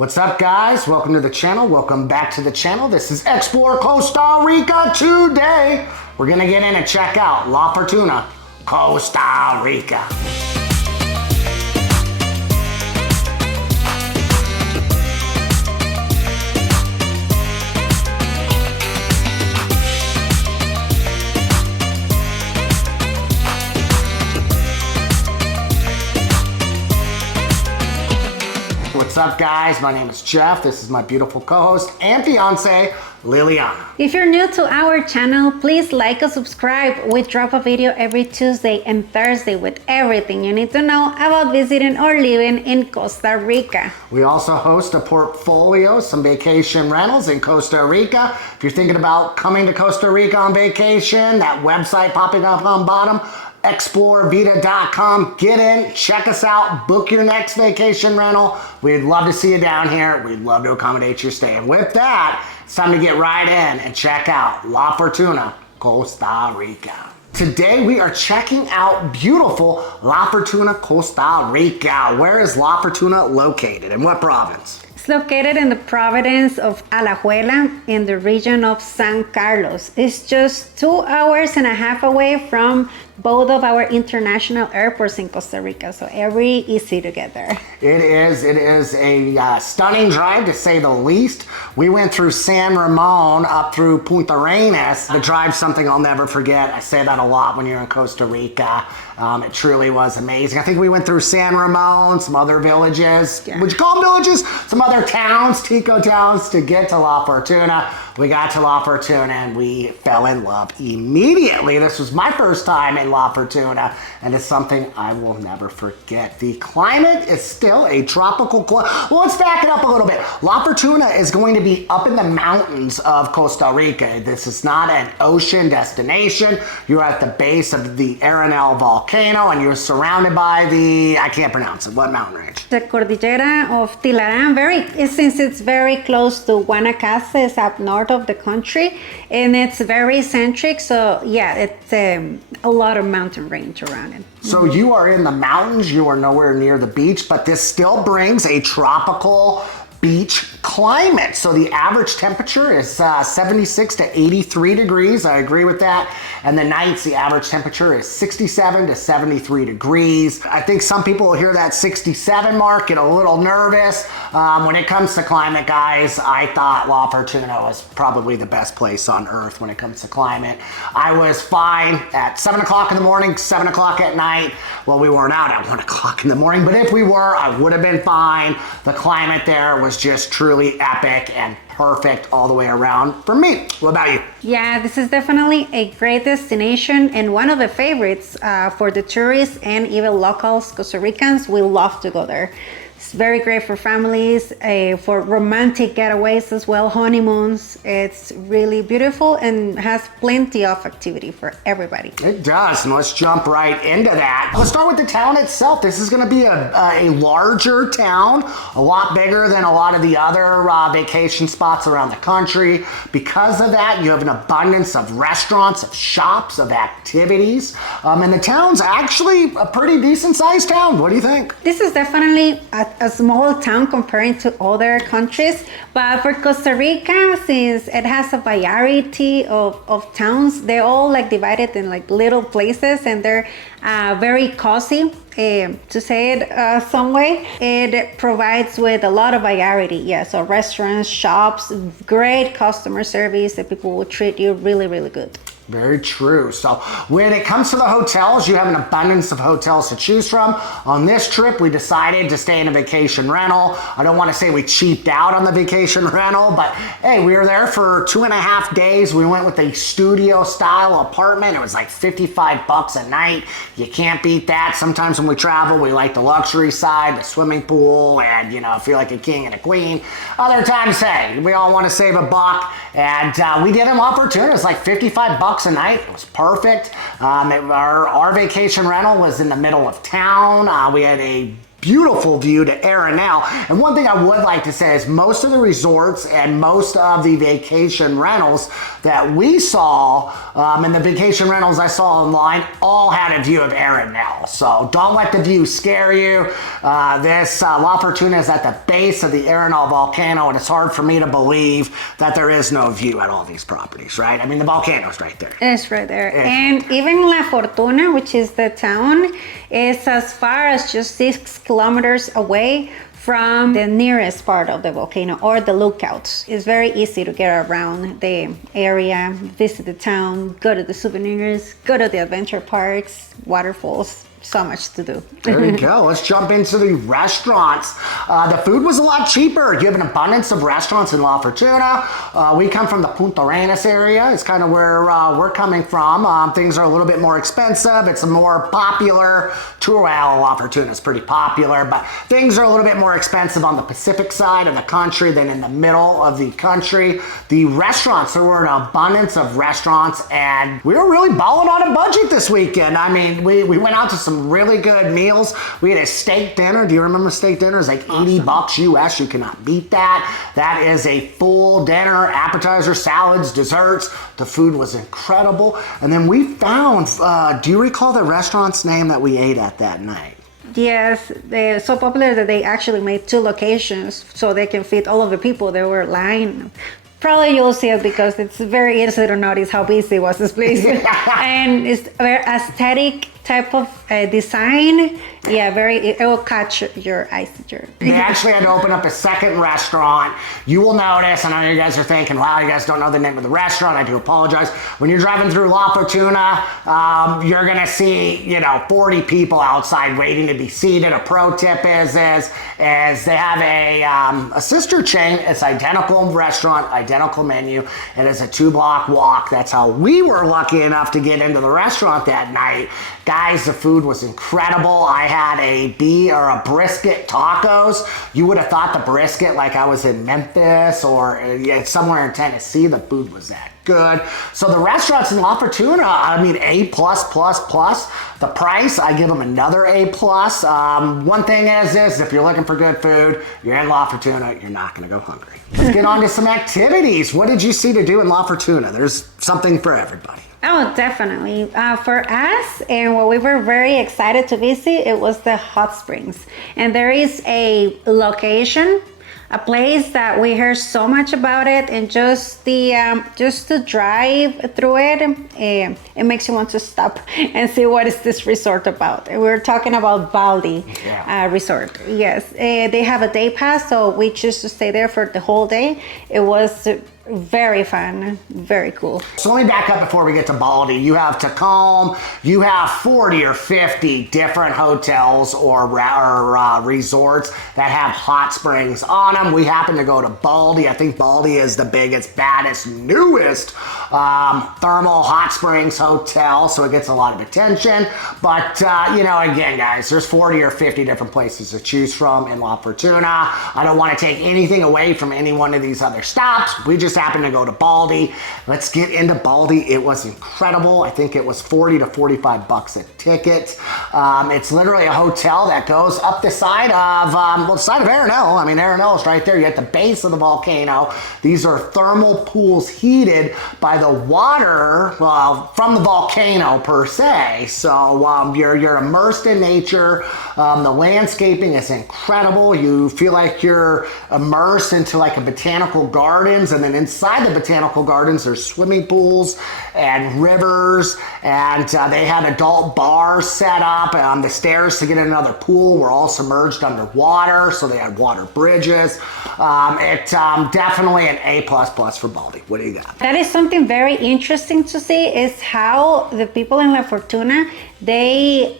What's up, guys? Welcome to the channel. Welcome back to the channel. This is X-plore Costa Rica. Today, we're gonna get in and check out La Fortuna, Costa Rica. What's up, guys? My name is Jeff. This is my beautiful co-host and fiance, Liliana. If you're new to our channel, please like and subscribe. We drop a video every Tuesday and Thursday with everything you need to know about visiting or living in Costa Rica. We also host a portfolio, some vacation rentals in Costa Rica. If you're thinking about coming to Costa Rica on vacation, that website popping up on bottom, explorevita.com. Get in, check us out, book your next vacation rental. We'd love to see you down here. We'd love to accommodate your stay. And with that, it's time to get right in and check out La Fortuna, Costa Rica. Today we are checking out beautiful La Fortuna, Costa Rica. Where is La Fortuna located? In what province? It's located in the province of Alajuela in the region of San Carlos. It's just 2.5 hours away from both of our international airports in Costa Rica, so very easy to get there. It is a stunning drive, to say the least. We went through San Ramon up through Punta Arenas. The drive's something I'll never forget. I say that a lot when you're in Costa Rica. It truly was amazing. I think we went through San Ramon, some other villages. Yeah. Would you call them villages? Some other towns, Tico towns, to get to La Fortuna. We got to La Fortuna and we fell in love immediately. This was my first time in La Fortuna, and it's something I will never forget. The climate is still a tropical climate. Well, let's back it up a little bit. La Fortuna is going to be up in the mountains of Costa Rica. This is not an ocean destination. You're at the base of the Arenal Volcano, and you're surrounded by the, I can't pronounce it, what mountain range? The Cordillera of Tilarán, since it's very close to Guanacaste, it's up north of the country, and it's very centric, so yeah, it's a lot of mountain range around it. So you are in the mountains, you are nowhere near the beach, but this still brings a tropical beach climate. So the average temperature is 76 to 83 degrees. I agree with that. And the nights, the average temperature is 67 to 73 degrees. I think some people will hear that 67 mark, get a little nervous. When it comes to climate, guys, I thought La Fortuna was probably the best place on earth when it comes to climate. I was fine at 7 o'clock in the morning, 7 o'clock at night. Well, we weren't out at 1 o'clock in the morning, but if we were, I would have been fine. The climate there was just truly epic and perfect all the way around for me. What about you? Yeah, this is definitely a great destination and one of the favorites for the tourists and even locals, Costa Ricans. We love to go there. It's very great for families, for romantic getaways as well, honeymoons. It's really beautiful and has plenty of activity for everybody. It does, and let's jump right into that. Let's start with the town itself. This is gonna be a larger town, a lot bigger than a lot of the other vacation spots around the country. Because of that, you have an abundance of restaurants, of shops, of activities, and the town's actually a pretty decent sized town. What do you think? This is definitely a small town comparing to other countries, but for Costa Rica, since it has a variety of towns, they're all like divided in like little places, and they're very cozy, to say it some way. It provides with a lot of variety. Yeah, so restaurants, shops, great customer service, that people will treat you really, really good. Very true. So when it comes to the hotels, you have an abundance of hotels to choose from. On this trip, we decided to stay in a vacation rental. I don't want to say we cheaped out on the vacation rental, but hey, we were there for 2.5 days. We went with a studio style apartment. It was like 55 bucks a night. You can't beat that. Sometimes when we travel, we like the luxury side, the swimming pool, and feel like a king and a queen. Other times, hey, we all want to save a buck, and we did an opportunity. It was like 55 bucks a night. It was perfect. Our vacation rental was in the middle of town. We had a beautiful view to Arenal. And one thing I would like to say is most of the resorts and most of the vacation rentals that we saw, and the vacation rentals I saw online, all had a view of Arenal. So don't let the view scare you. This La Fortuna is at the base of the Arenal Volcano, and it's hard for me to believe that there is no view at all these properties, right? I mean, the volcano's right there. It's right there. And even La Fortuna, which is the town, is as far as just 6 kilometers away from the nearest part of the volcano or the lookouts. It's very easy to get around the area, visit the town, go to the souvenirs, go to the adventure parks, waterfalls. So much to do. There you go. Let's jump into the restaurants. The food was a lot cheaper. You have an abundance of restaurants in La Fortuna. We come from the Punta Arenas area. It's kind of where we're coming from. Things are a little bit more expensive. It's a more popular tour. Well, La Fortuna is pretty popular, but things are a little bit more expensive on the Pacific side of the country than in the middle of the country. The restaurants, there were an abundance of restaurants, and we were really balling on a budget this weekend. I mean, we went out to some really good meals. We had a steak dinner. Do you remember steak dinner? It's like $80 US. You cannot beat that. That is a full dinner, appetizer, salads, desserts. The food was incredible. And then we found, do you recall the restaurant's name that we ate at that night? Yes, they're so popular that they actually made 2 locations so they can fit all of the people that were lying. Probably you'll see it because it's very easy to notice how busy was this place. And it's very aesthetic type of design. Yeah, it will catch your eyes. They actually had to open up a second restaurant. You will notice, and I know you guys are thinking, wow, you guys don't know the name of the restaurant. I do apologize. When you're driving through La Fortuna, you're gonna see, 40 people outside waiting to be seated. A pro tip is they have a sister chain. It's identical restaurant, identical menu. It is a 2-block walk. That's how we were lucky enough to get into the restaurant that night. Guys, the food was incredible. I had a brisket tacos. You would have thought the brisket like I was in Memphis or somewhere in Tennessee. The food was that good. So the restaurants in La Fortuna, I mean, A+++. The price, I give them another A+. One thing is this, if you're looking for good food, you're in La Fortuna, you're not gonna go hungry. Let's get on to some activities. What did you see to do in La Fortuna? There's something for everybody. Oh, definitely. For us, and what we were very excited to visit, it was the hot springs. And there is a location, a place that we heard so much about it, and just to drive through it, it makes you want to stop and see what is this resort about. And we're talking about Baldi Resort. Yes, they have a day pass, so we choose to stay there for the whole day. It was very fun, very cool. So let me back up before we get to Baldi. You have Tacoma, you have 40 or 50 different hotels or resorts that have hot springs on them. We happen to go to Baldi. I think Baldi is the biggest, baddest, newest thermal hot springs hotel, so it gets a lot of attention. But, again, guys, there's 40 or 50 different places to choose from in La Fortuna. I don't want to take anything away from any one of these other stops. We just happen to go to Baldi. Let's get into Baldi. It was incredible. I think it was 40 to 45 bucks a ticket. It's literally a hotel that goes up the side of, the side of Arenal. I mean, Arenal is right there. You're at the base of the volcano. These are thermal pools heated by the water, from the volcano per se. So you're immersed in nature. The landscaping is incredible. You feel like you're immersed into like a botanical gardens, and then inside the botanical gardens there's swimming pools and rivers, and they had adult bars set up. The stairs to get in another pool were all submerged underwater, so they had water bridges. It's definitely an A++ for Baldi. What do you got? That is something very interesting to see, is how the people in La Fortuna, they've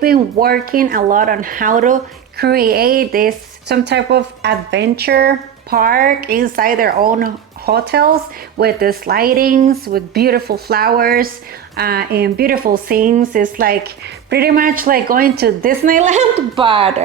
been working a lot on how to create some type of adventure park inside their own hotels with the slidings, with beautiful flowers and beautiful scenes. It's like pretty much like going to Disneyland, but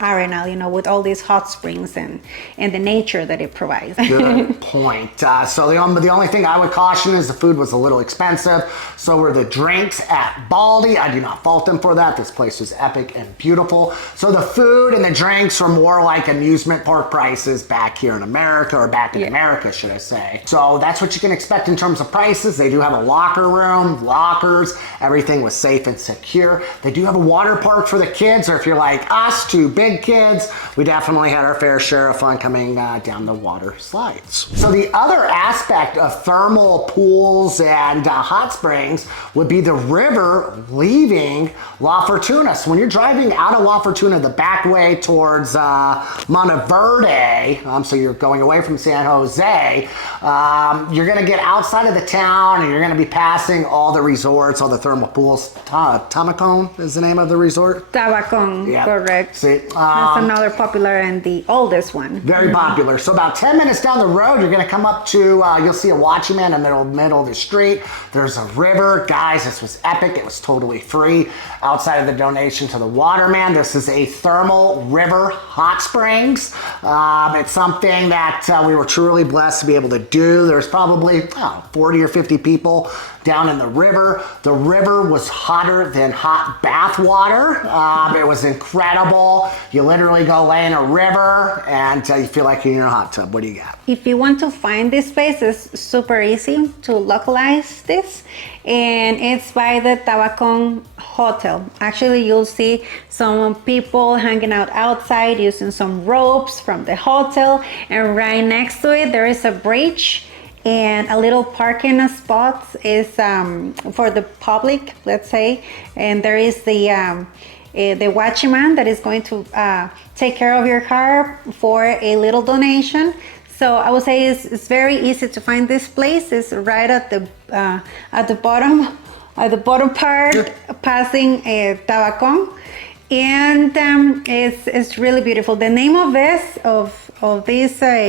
Arenal, you know, with all these hot springs and the nature that it provides. Good point. So the only thing I would caution is the food was a little expensive. So were the drinks at Baldy. I do not fault them for that. This place was epic and beautiful. So the food and the drinks were more like amusement park prices back here in America, or back in America, should I say. So that's what you can expect in terms of prices. They do have a locker room, lockers, everything was safe and secure. They do have a water park for the kids, or if you're like us, two big kids, we definitely had our fair share of fun coming down the water slides. So the other aspect of thermal pools and hot springs would be the river leaving La Fortuna. So when you're driving out of La Fortuna the back way towards Monteverde, so you're going away from San Jose, you're gonna get outside of the town and you're gonna be passing all the resorts, all the thermal pools. Tamacon is the name of the resort? Tabacon, Yep. correct. See, That's another popular and the oldest one. very popular. So about 10 minutes down the road, you're gonna come up to, you'll see a watchman in the middle of the street. There's a river. Guys, this was epic. It was totally free. Outside of the donation to the waterman, this is a thermal river hot springs. It's something that we were truly blessed to be able to do. There's probably 40 or 50 people down in the river. The river was hotter than hot bath water. It was incredible. You literally go lay in a river and you feel like you're in a hot tub. What do you got? If you want to find this place, it's super easy to localize this, and it's by the Tabacon Hotel. Actually, you'll see some people hanging out outside using some ropes from the hotel, and right next to it there is a bridge and a little parking spot is for the public, let's say, and there is the watchman that is going to take care of your car for a little donation. So I would say it's very easy to find this place. It's right at the bottom part, passing Tabacon, and it's really beautiful. The name of this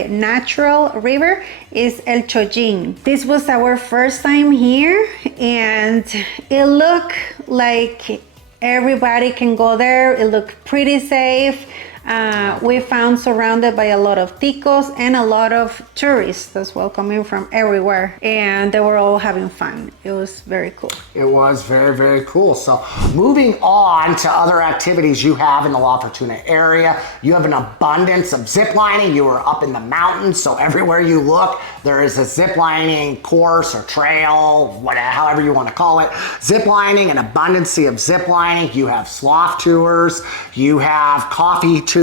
natural river is El Chojin. This was our first time here, and it looked like everybody can go there. It looked pretty safe. We found surrounded by a lot of ticos and a lot of tourists as well, coming from everywhere, and they were all having fun. It was very cool. It was very, very cool. So moving on to other activities you have in the La Fortuna area, you have an abundance of zip lining. You are up in the mountains, so everywhere you look, there is a zip lining course or trail, whatever, however you want to call it. Zip lining, an abundance of zip lining. You have sloth tours, you have coffee tours,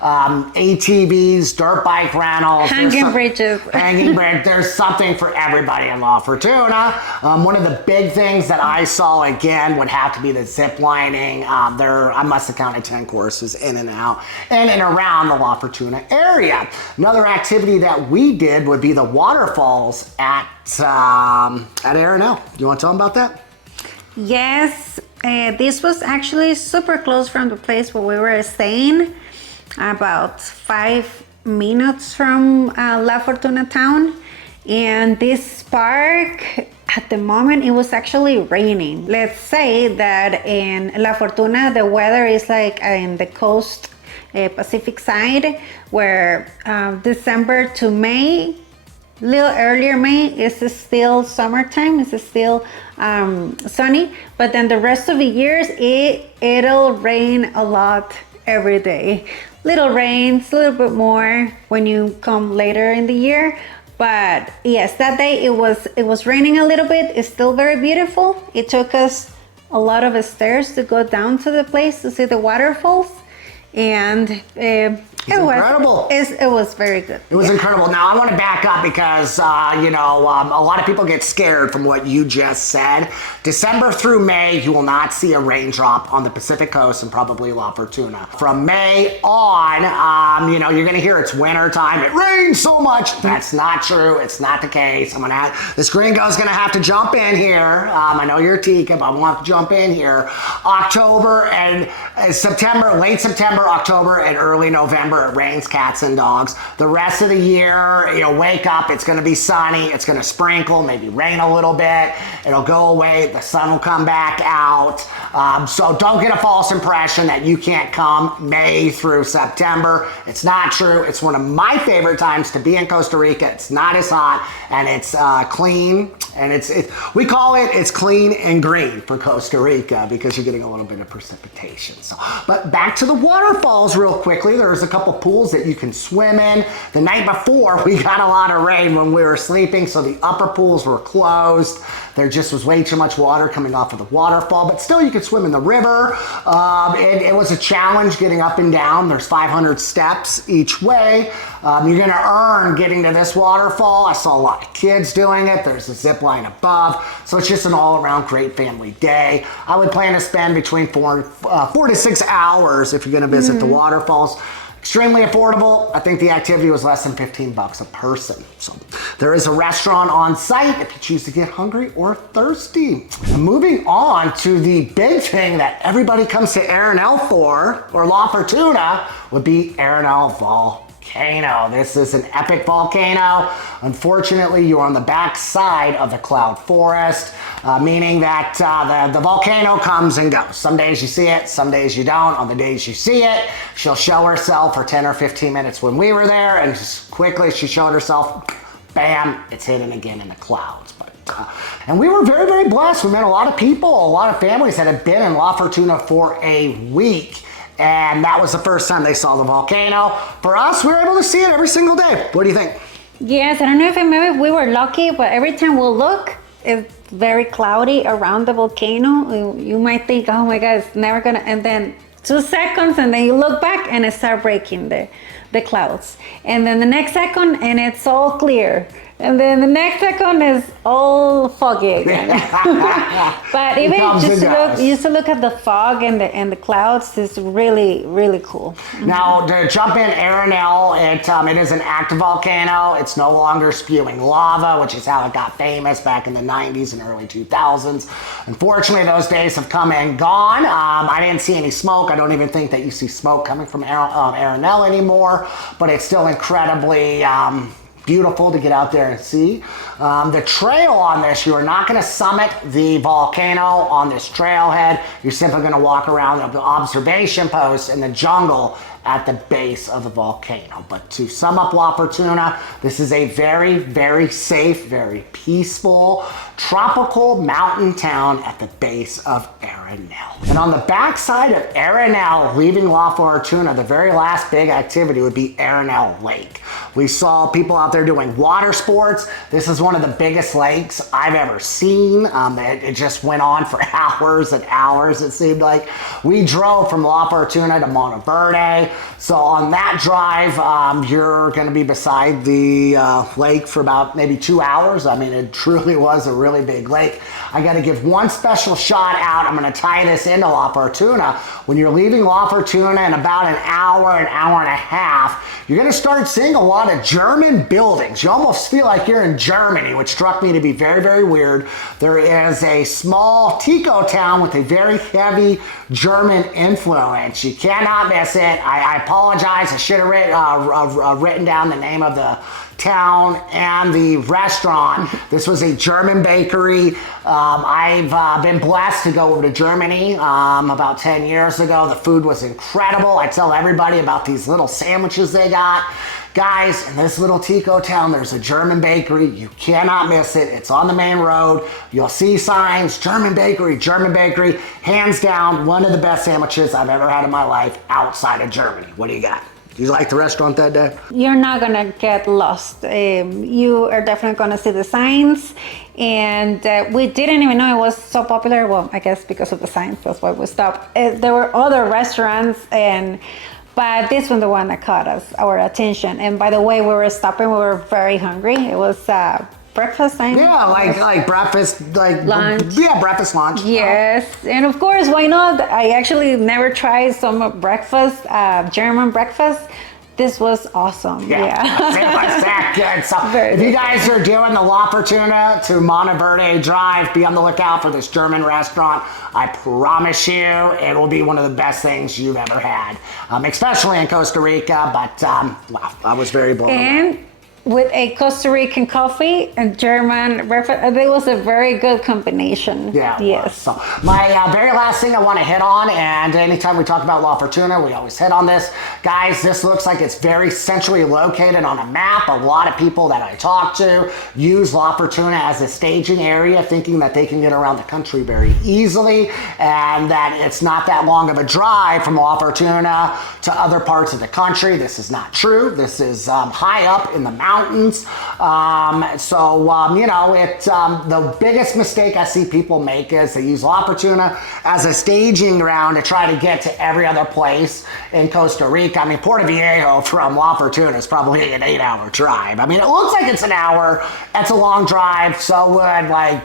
ATVs, dirt bike rentals, hanging bridges. Hanging bridge. There's something for everybody in La Fortuna. One of the big things that I saw again would have to be the zip lining. I must have counted 10 courses in and out and around the La Fortuna area. Another activity that we did would be the waterfalls at Arenal. You want to tell them about that? Yes, this was actually super close from the place where we were staying, about 5 minutes from La Fortuna town. And this park, at the moment, it was actually raining. Let's say that in La Fortuna, the weather is like in the coast, Pacific side, where December to May, little earlier May, is still summertime, it's still sunny, but then the rest of the years it'll rain a lot every day. Little rains, a little bit more when you come later in the year, but yes, that day it was raining a little bit. It's still very beautiful. It took us a lot of stairs to go down to the place to see the waterfalls, and it was incredible. It was very good. It was incredible. Now I want to back up because a lot of people get scared from what you just said. December through May, you will not see a raindrop on the Pacific Coast and probably La Fortuna. From May on, you're going to hear it's winter time. It rains so much. That's not true. It's not the case. This gringo's going to have to jump in here. I know you're a teacup, but I'm going to have to jump in here. October and September, late September, October, and early November. It rains cats and dogs. The rest of the year, wake up, it's going to be sunny, it's going to sprinkle, maybe rain a little bit, it'll go away, the sun will come back out. So don't get a false impression that you can't come May through September. It's not true. It's one of my favorite times to be in Costa Rica. It's not as hot, and it's clean, and we call it's clean and green for Costa Rica because you're getting a little bit of precipitation. So, but back to the waterfalls real quickly. There's a couple pools that you can swim in. The night before, we got a lot of rain when we were sleeping, so the upper pools were closed. There just was way too much water coming off of the waterfall, but still you could swim in the river. It was a challenge getting up and down. There's 500 steps each way. You're gonna earn getting to this waterfall. I saw a lot of kids doing it. There's a zip line above. So it's just an all around great family day. I would plan to spend between 4 to 6 hours if you're gonna visit the waterfalls. Extremely affordable. I think the activity was less than $15 a person. So there is a restaurant on site if you choose to get hungry or thirsty. Moving on to the big thing that everybody comes to Arenal for, or La Fortuna, would be Arenal Volcano. This is an epic volcano. Unfortunately, you're on the back side of the cloud forest, meaning that the volcano comes and goes. Some days you see it, some days you don't. On the days you see it, she'll show herself for 10 or 15 minutes when we were there, and just quickly she showed herself, bam, it's hidden again in the clouds. And we were very, very blessed. We met a lot of people, a lot of families that had been in La Fortuna for a week. And that was the first time they saw the volcano. For us, we were able to see it every single day. What do you think? Yes, I don't know if maybe we were lucky, but every time we'll look, it's very cloudy around the volcano. You might think, oh my God, it's never gonna, and then 2 seconds, and then you look back and it starts breaking the clouds. And then the next second, and it's all clear. And then the next second is all foggy again. But even just to look at the fog and the clouds is really, really cool. Now, to jump in, Arenal, it is an active volcano. It's no longer spewing lava, which is how it got famous back in the 90s and early 2000s. Unfortunately, those days have come and gone. I didn't see any smoke. I don't even think that you see smoke coming from Arenal anymore, but it's still incredibly beautiful to get out there and see. The trail on this, you are not going to summit the volcano on this trailhead. You're simply going to walk around the observation post in the jungle at the base of the volcano. But to sum up La Fortuna, this is a very, very safe, very peaceful, tropical mountain town at the base of Arenal. And on the backside of Arenal, leaving La Fortuna, the very last big activity would be Arenal Lake. We saw people out there doing water sports. This is one of the biggest lakes I've ever seen. It just went on for hours and hours, it seemed like. We drove from La Fortuna to Monteverde. So on that drive, you're going to be beside the lake for about maybe 2 hours. I mean, it truly was a really big lake. I got to give one special shout out. I'm going to tie this into La Fortuna. When you're leaving La Fortuna in about an hour and a half, you're going to start seeing a lot of German buildings. You almost feel like you're in Germany, which struck me to be very, very weird. There is a small Tico town with a very heavy German influence. You cannot miss it. I apologize. I should have written down the name of the town and the restaurant. This was a German bakery. I've been blessed to go over to Germany about 10 years ago. The food was incredible. I tell everybody about these little sandwiches they got. Guys, in this little Tico town, there's a German bakery. You cannot miss it. It's on the main road. You'll see signs, German bakery, German bakery. Hands down, one of the best sandwiches I've ever had in my life outside of Germany. What do you got? Do you like the restaurant that day? You're not gonna get lost. You are definitely gonna see the signs. And we didn't even know it was so popular. Well, I guess because of the signs, that's why we stopped. There were other restaurants, but this was the one that caught our attention. And by the way, we were stopping, we were very hungry. It was breakfast time. Yeah, like breakfast, like lunch. Yeah, breakfast, lunch. Yes, and of course, why not? I actually never tried some breakfast, German breakfast. This was awesome. Yeah. That good. So if you guys are doing the La Fortuna to Monteverde Drive, be on the lookout for this German restaurant. I promise you, it will be one of the best things you've ever had, especially in Costa Rica. But wow, I was very blown away. with a Costa Rican coffee and German breakfast. It was a very good combination. Yeah. Yes. So my very last thing I want to hit on, and anytime we talk about La Fortuna, we always hit on this. Guys, this looks like it's very centrally located on a map. A lot of people that I talk to use La Fortuna as a staging area, thinking that they can get around the country very easily, and that it's not that long of a drive from La Fortuna to other parts of the country. This is not true. This is high up in the mountains. You know, the biggest mistake I see people make is they use La Fortuna as a staging ground to try to get to every other place in Costa Rica. I mean, Puerto Viejo from La Fortuna is probably an 8-hour drive. I mean, it looks like it's an hour. That's a long drive. So would like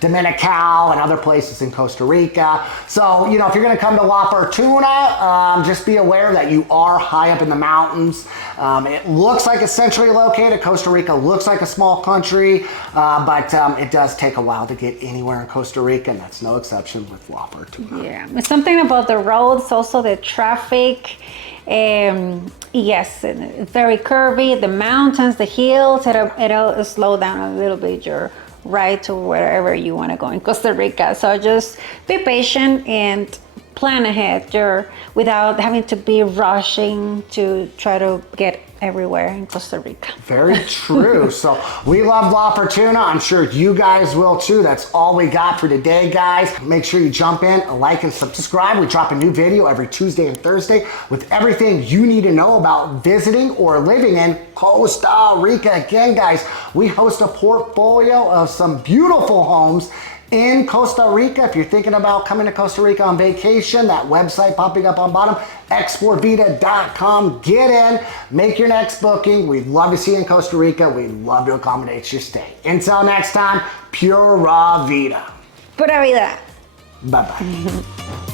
Dominical and other places in Costa Rica. So, you know, if you're going to come to La Fortuna, just be aware that you are high up in the mountains. It looks like it's centrally located. Costa Rica looks like a small country, but it does take a while to get anywhere in Costa Rica, and that's no exception with La Fortuna. Yeah, it's something about the roads, also the traffic. Yes, it's very curvy. The mountains, the hills, it'll slow down a little bit your ride to wherever you want to go in Costa Rica. So just be patient and plan ahead without having to be rushing to try to get everywhere in Costa Rica. Very true. So we love La Fortuna. I'm sure you guys will too. That's all we got for today, guys. Make sure you jump in, like, and subscribe. We drop a new video every Tuesday and Thursday with everything you need to know about visiting or living in Costa Rica. Again, guys, we host a portfolio of some beautiful homes in Costa Rica. If you're thinking about coming to Costa Rica on vacation, that website popping up on bottom, exploreVita.com. Get in, make your next booking. We'd love to see you in Costa Rica. We'd love to accommodate your stay. Until next time, Pura Vida. Pura vida. Bye-bye.